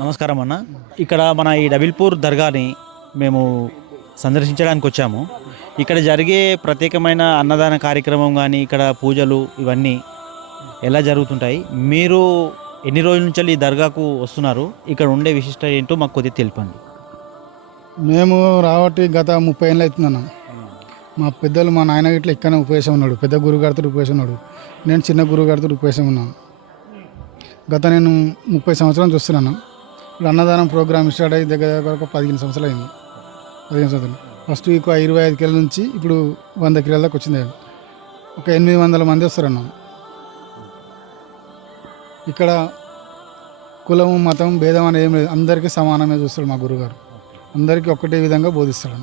నమస్కారం అన్న. ఇక్కడ మన ఈ డబిల్పూర్ దర్గాని మేము సందర్శించడానికి వచ్చాము. ఇక్కడ జరిగే ప్రత్యేకమైన అన్నదాన కార్యక్రమం కానీ, ఇక్కడ పూజలు ఇవన్నీ ఎలా జరుగుతుంటాయి? మీరు ఎన్ని రోజుల నుంచి ఈ దర్గాకు వస్తున్నారు? ఇక్కడ ఉండే విశిష్టత ఏంటో మాకు కొద్దిగా తెలుపండి. మేము రాబట్టి గత 30 ఏళ్ళు అవుతుందన్న. మా పెద్దలు మా నాయన గిట్ల ఇక్కడనే ఉపదేశం ఉన్నాడు. పెద్ద గురుగారితో ఉపదేశం ఉన్నాడు. నేను చిన్న గురుగారితో ఉపదేశం ఉన్నాను. నేను 30 సంవత్సరాలు చూస్తున్నాను. ఇప్పుడు అన్నదానం ప్రోగ్రామ్ స్టార్ట్ అయ్యి దగ్గర దగ్గర ఒక 15 సంవత్సరాలు అయింది. 15 సంవత్సరాలు ఫస్ట్ ఒక 25 కిలోల నుంచి ఇప్పుడు 100 కిలోల దాకా వచ్చింది. ఒక 800 మంది వస్తారన్న. ఇక్కడ కులం మతం భేదం అనేది ఏం లేదు, అందరికీ సమానమే చూస్తాడు మా గురుగారు. అందరికీ ఒక్కటే విధంగా బోధిస్తాడు.